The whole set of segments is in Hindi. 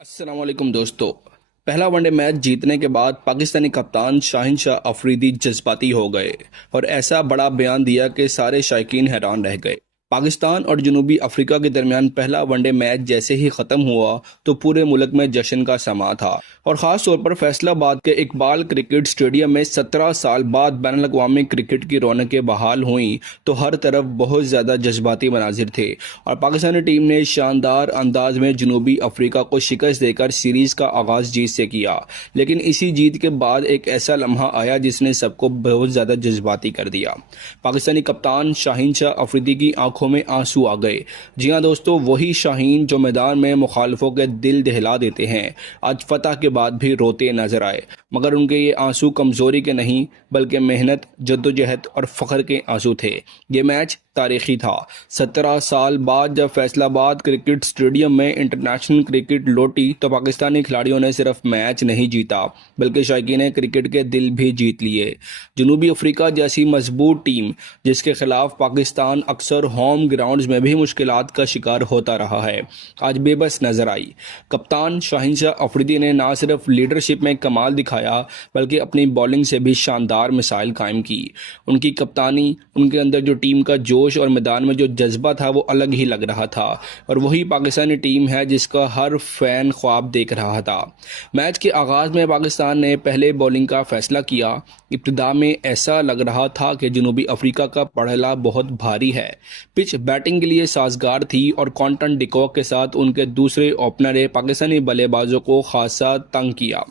अस्सलाम वालेकुम दोस्तों। पहला वनडे मैच जीतने के बाद पाकिस्तानी कप्तान शाहिन शाह अफरीदी जज्बाती हो गए और ऐसा बड़ा बयान दिया कि सारे शायकीन हैरान रह गए। पाकिस्तान और जनूबी अफ्रीका के दरमियान पहला वनडे मैच जैसे ही ख़त्म हुआ तो पूरे मुल्क में जश्न का समा था और ख़ास तौर पर फैसलाबाद के इकबाल क्रिकेट स्टेडियम में 17 साल बाद बैनुल अक़वामी क्रिकेट की रौनकें बहाल हुई तो हर तरफ बहुत ज़्यादा जज्बाती मनाजिर थे और पाकिस्तानी टीम ने शानदार अंदाज में जनूबी अफ्रीका को शिकस्त देकर सीरीज़ का आगाज़ जीत से किया। लेकिन इसी जीत के बाद एक ऐसा लम्हा आया जिसने सबको बहुत ज़्यादा जज्बाती कर दिया। पाकिस्तानी कप्तान शाहिन शाह अफरीदी की आंखों में आंसू आ गए। जी हां दोस्तों, वही शाहीन जो मैदान में मुखालफों के दिल दहला देते हैं आज फतह के बाद भी रोते नजर आए, मगर उनके ये आंसू कमजोरी के नहीं बल्कि मेहनत, जद्दोजहद और फख्र के आंसू थे। ये मैच तारीखी था। 17 साल बाद जब फैसलाबाद क्रिकेट स्टेडियम में इंटरनेशनल क्रिकेट लौटी तो पाकिस्तानी खिलाड़ियों ने सिर्फ मैच नहीं जीता बल्कि शायकीन क्रिकेट के दिल भी जीत लिए। जनूबी अफ्रीका जैसी मजबूत टीम जिसके खिलाफ पाकिस्तान अक्सर होम ग्राउंड्स में भी मुश्किलात का शिकार होता रहा है, आज बेबस नजर आई। कप्तान शाहिन शाह अफरीदी ने ना सिर्फ लीडरशिप में कमाल दिखाया बल्कि अपनी बॉलिंग से भी शानदार मिसाइल कायम की। उनकी कप्तानी, उनके अंदर जो टीम का जोश और मैदान में जो जज्बा था वो अलग ही लग रहा था और वही पाकिस्तानी टीम है जिसका हर फैन ख्वाब देख रहा था। मैच के आगाज में पाकिस्तान ने पहले बॉलिंग का फैसला किया। इब्तिदा में ऐसा लग रहा था कि जनूबी अफ्रीका का पड़ला बहुत भारी है। पिच बैटिंग के लिए साजगार थी और कॉन्टन डिकॉक के साथ उनके दूसरे ओपनर ने पाकिस्तानी बल्लेबाजों को खासा तंग किया।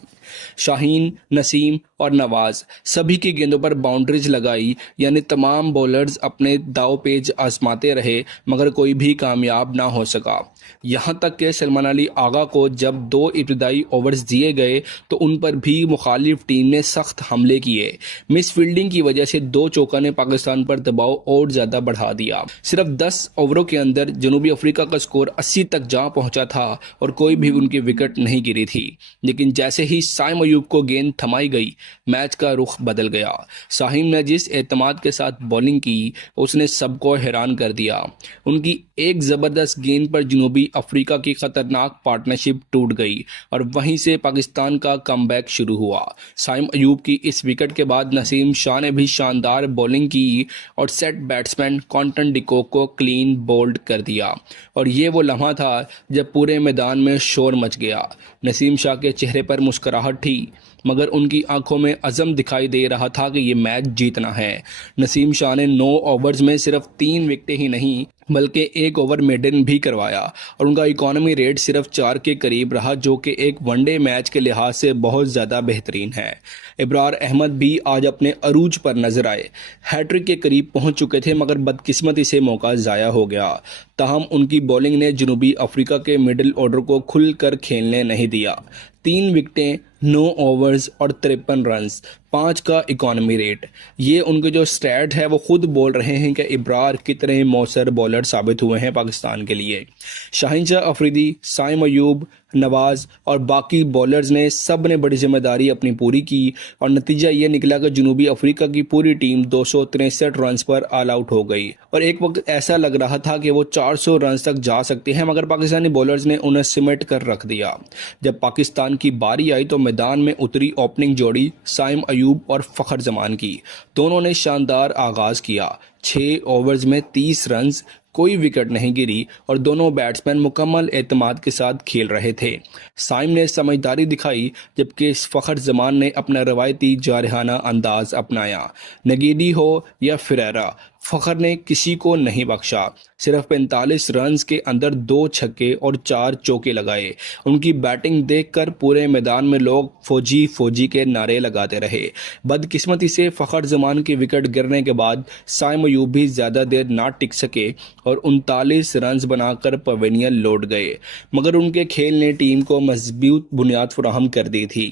शाहीन, नसीम और नवाज सभी की गेंदों पर बाउंड्रीज लगाई, यानी तमाम बॉलर्स अपने दाव पेच आजमाते रहे मगर कोई भी कामयाब ना हो सका। यहां तक कि सलमान अली आगा को जब 2 इब्तदाई ओवर्स दिए गए तो उन पर भी मुखालिफ टीम ने सख्त हमले किए। मिस फील्डिंग की वजह से 2 चौका ने पाकिस्तान पर दबाव और ज्यादा बढ़ा दिया। सिर्फ 10 ओवरों के अंदर जनूबी अफ्रीका का स्कोर 80 तक जा पहुंचा था और कोई भी उनकी विकेट नहीं गिरी थी। लेकिन जैसे ही साइम अयूब को गेंद थमाई गई, मैच का रुख बदल गया। शाहीन ने जिस एतमाद के साथ बॉलिंग की उसने सबको हैरान कर दिया। उनकी एक जबरदस्त गेंद पर जनूबी अफ्रीका की खतरनाक पार्टनरशिप टूट गई और वहीं से पाकिस्तान का कमबैक शुरू हुआ। साइम अयूब की इस विकेट के बाद नसीम शाह ने भी शानदार बॉलिंग की और सेट बैट्समैन कॉन्टन डिकॉक को क्लीन बोल्ड कर दिया और ये वो लम्हा था जब पूरे मैदान में शोर मच गया। नसीम शाह के चेहरे पर मुस्कुराहट थी मगर उनकी आंखों में अज़म दिखाई दे रहा था कि ये मैच जीतना है। नसीम शाह ने 9 ओवर्स में सिर्फ 3 विकेटें ही नहीं बल्कि 1 ओवर मेडन भी करवाया और उनका इकोनॉमी रेट सिर्फ 4 के करीब रहा, जो कि एक वनडे मैच के लिहाज से बहुत ज़्यादा बेहतरीन है। इब्रार अहमद भी आज अपने अरूज पर नजर आए। हैट्रिक के करीब पहुंच चुके थे मगर बदकिस्मती से मौका ज़ाया हो गया। ताहम उनकी बॉलिंग ने जनूबी अफ्रीका के मिडिल ऑर्डर को खुलकर खेलने नहीं दिया। 3 विकेटें, 9 ओवर्स और 53 रन्स, 5 का इकोनॉमी रेट। ये उनके जो स्टैट है वो खुद बोल रहे हैं कि इब्रार कितने मौसर बॉलर साबित हुए हैं पाकिस्तान के लिए। शाहीन शाह अफरीदी, साइम अयूब, नवाज और बाकी बॉलर्स ने सब ने बड़ी जिम्मेदारी अपनी पूरी की और नतीजा ये निकला कि जनूबी अफ्रीका की पूरी टीम 263 रन्स पर ऑल आउट हो गई और एक वक्त ऐसा लग रहा था कि वो 400 रन्स तक जा सकते हैं मगर पाकिस्तानी बॉलर्स ने उन्हें सिमट कर रख दिया। जब पाकिस्तान की बारी आई तो मैदान में उतरी ओपनिंग जोड़ी साइम अयूब और फखर जमान की। दोनों ने शानदार आगाज किया। 6 ओवर्स में 30 रन्स, कोई विकेट नहीं गिरी और दोनों बैट्समैन मुकम्मल एतमाद के साथ खेल रहे थे। साइम ने समझदारी दिखाई जबकि फखर जमान ने अपना रवायती जारहाना अंदाज अपनाया। नगीडी हो या फिरेरा, फखर ने किसी को नहीं बख्शा। सिर्फ 45 रन्स के अंदर 2 छक्के और 4 चौके लगाए। उनकी बैटिंग देखकर पूरे मैदान में लोग फौजी फौजी के नारे लगाते रहे। बदकिस्मती से फखर जमान की विकेट गिरने के बाद साइम अयूब भी ज़्यादा देर ना टिक सके और 39 रन्स बनाकर पवेलियन लौट गए मगर उनके खेल ने टीम को मजबूत बुनियाद फराहम कर दी थी।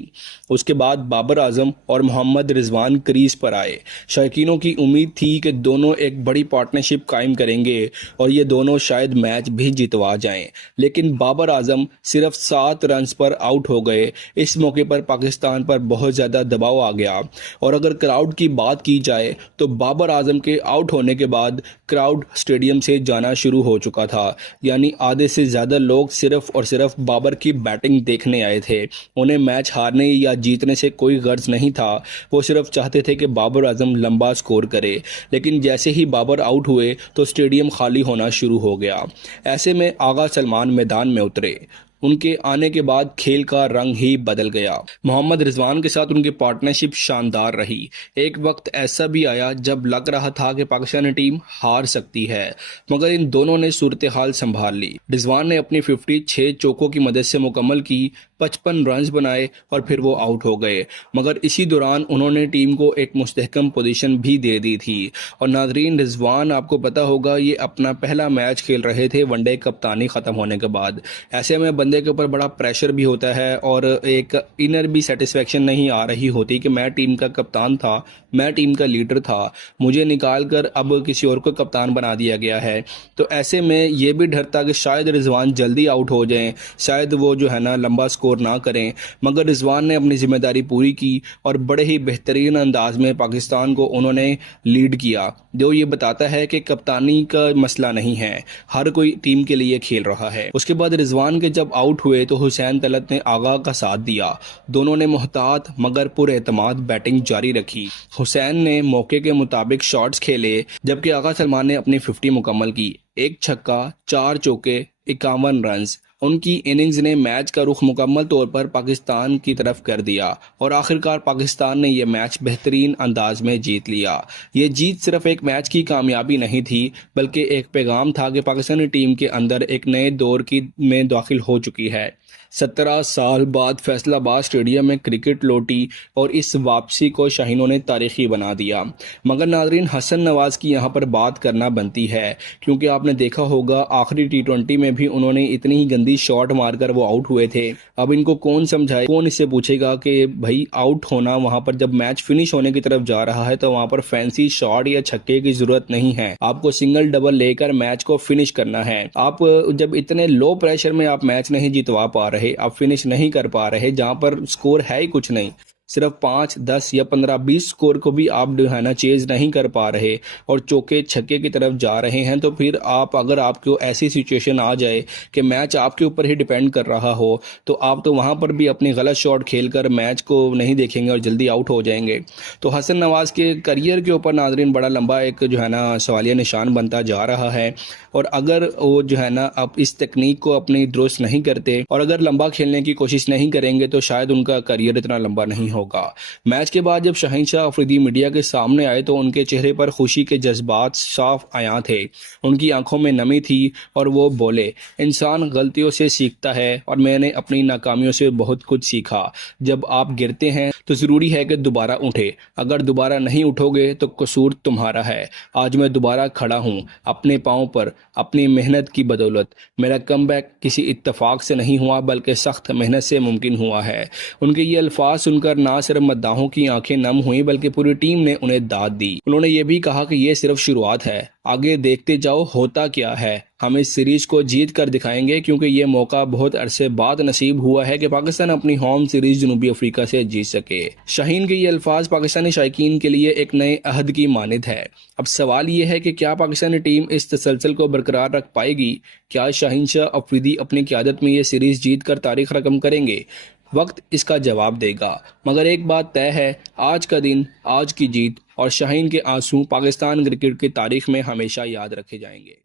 उसके बाद बाबर आजम और मोहम्मद रिजवान क्रीज पर आए। शौकीनों की उम्मीद थी कि दोनों दोनों एक बड़ी पार्टनरशिप कायम करेंगे और ये दोनों शायद मैच भी जितवा जाएं। लेकिन बाबर आजम सिर्फ 7 रन्स पर आउट हो गए। इस मौके पर पाकिस्तान पर बहुत ज़्यादा दबाव आ गया और अगर क्राउड की बात की जाए तो बाबर आजम के आउट होने के बाद क्राउड स्टेडियम से जाना शुरू हो चुका था। यानी आधे से ज़्यादा लोग सिर्फ और सिर्फ बाबर की बैटिंग देखने आए थे। उन्हें मैच हारने या जीतने से कोई गर्ज नहीं था। वो सिर्फ चाहते थे कि बाबर आजम लंबा स्कोर करे। लेकिन जैसे ही बाबर आउट हुए तो स्टेडियम खाली होना शुरू हो गया। ऐसे में आगा सलमान मैदान में उतरे। उनके आने के बाद खेल का रंग ही बदल गया। मोहम्मद रिजवान के साथ उनकी पार्टनरशिप शानदार रही। एक वक्त ऐसा भी आया जब लग रहा था कि पाकिस्तानी टीम हार सकती है, मगर इन दोनों ने सूरत हाल संभाल ली। रिजवान ने अपनी 56 चौकों की मदद से मुकम्मल की, 55 रन्स बनाए और फिर वो आउट हो गए। मगर इसी दौरान उन्होंने टीम को एक मुस्तहकम पोजीशन भी दे दी थी। और नाजरीन, रिजवान आपको पता होगा ये अपना पहला मैच खेल रहे थे वनडे कप्तानी ख़त्म होने के बाद। ऐसे में बंदे के ऊपर बड़ा प्रेशर भी होता है और एक इनर भी सेटिस्फेक्शन नहीं आ रही होती कि मैं टीम का कप्तान था, मैं टीम का लीडर था, मुझे निकाल कर अब किसी और को कप्तान बना दिया गया है। तो ऐसे में ये भी डर था कि शायद रिजवान जल्दी आउट हो जाएं, शायद वो जो है ना लंबा स्कोर ना करें। मगर रिजवान ने अपनी जिम्मेदारी पूरी की और बड़े ही बेहतरीन अंदाज में पाकिस्तान को उन्होंने लीड किया, जो ये बताता है कि कप्तानी का मसला नहीं है, हर कोई टीम के लिए खेल रहा है। उसके बाद रिजवान के जब आउट हुए तो हुसैन तलत ने आगा का साथ दिया। दोनों ने मोहतात मगर पुरएतमाद बैटिंग जारी रखी। हुसैन ने मौके के मुताबिक शॉट्स खेले जबकि आगा सलमान ने अपनी 50 मुकम्मल की। 1 छक्का, 4 चौके, 51 रन्स। उनकी इनिंग्स ने मैच का रुख मुकम्मल तौर पर पाकिस्तान की तरफ कर दिया और आखिरकार पाकिस्तान ने यह मैच बेहतरीन अंदाज में जीत लिया। ये जीत सिर्फ एक मैच की कामयाबी नहीं थी बल्कि एक पैगाम था कि पाकिस्तानी टीम के अंदर एक नए दौर में दाखिल हो चुकी है। 17 साल बाद फैसलाबाद स्टेडियम में क्रिकेट लौटी और इस वापसी को शाहीनों ने तारीखी बना दिया। मगर नाजरीन, हसन नवाज की यहाँ पर बात करना बनती है क्योंकि आपने देखा होगा आखिरी T20 में भी उन्होंने इतनी ही गंदी शॉट मारकर वो आउट हुए थे। अब इनको कौन समझाए, कौन इससे पूछेगा कि भाई आउट होना, वहां पर जब मैच फिनिश होने की तरफ जा रहा है तो वहां पर फैंसी शॉट या छक्के की जरूरत नहीं है। आपको सिंगल डबल लेकर मैच को फिनिश करना है। आप जब इतने लो प्रेशर में आप मैच नहीं जितवा पा रहे, आप फिनिश नहीं कर पा रहे, जहां पर स्कोर है ही कुछ नहीं, सिर्फ 5, 10 या 15, 20 स्कोर को भी आप जो है ना चेज नहीं कर पा रहे और चौके छक्के की तरफ जा रहे हैं, तो फिर आप अगर आपको ऐसी सिचुएशन आ जाए कि मैच आपके ऊपर ही डिपेंड कर रहा हो तो आप तो वहां पर भी अपनी गलत शॉट खेलकर मैच को नहीं देखेंगे और जल्दी आउट हो जाएंगे। तो हसन नवाज के करियर के ऊपर नाजरीन बड़ा लंबा एक जो है ना सवालिया निशान बनता जा रहा है। और अगर वो जो है ना अब इस तकनीक को अपनी दुरुस्त नहीं करते और अगर लंबा खेलने की कोशिश नहीं करेंगे तो शायद उनका करियर इतना लंबा नहीं होगा। मैच के बाद जब शहंशाह अफरीदी मीडिया के सामने आए तो उनके चेहरे पर खुशी के जज्बात साफ आया थे। उनकी आंखों में नमी थी और वो बोले, इंसान गलतियों से सीखता है और मैंने अपनी नाकामियों से बहुत कुछ सीखा। जब आप गिरते हैं तो जरूरी है कि दोबारा उठे, अगर दोबारा नहीं उठोगे तो कसूर तुम्हारा है। आज मैं दोबारा खड़ा हूँ अपने पाँव पर, अपनी मेहनत की बदौलत। मेरा कमबैक किसी इत्तेफाक से नहीं हुआ बल्कि सख्त मेहनत से मुमकिन हुआ है। उनके ये अल्फाज सुनकर ना सिर्फ मद्दाहों की आंखें नम हुई बल्कि पूरी टीम ने उन्हें दाद दी। उन्होंने ये भी कहा कि ये सिर्फ शुरुआत है, आगे देखते जाओ होता क्या है। हम इस सीरीज को जीत कर दिखाएंगे क्योंकि ये मौका बहुत अरसे बाद नसीब हुआ है कि पाकिस्तान अपनी होम सीरीज जनूबी अफ्रीका से जीत सके। शाहीन के ये अल्फाज पाकिस्तानी शायकीन के लिए एक नए अहद की मानिद है। अब सवाल ये है कि क्या पाकिस्तानी टीम इस तसलसल को बरकरार रख पाएगी? क्या शहंशाह अफरीदी अपनी क़यादत में ये सीरीज जीत कर तारीख रकम करेंगे? वक्त इसका जवाब देगा। मगर एक बात तय है, आज का दिन, आज की जीत और शाहीन के आंसू पाकिस्तान क्रिकेट की तारीख में हमेशा याद रखे जाएंगे।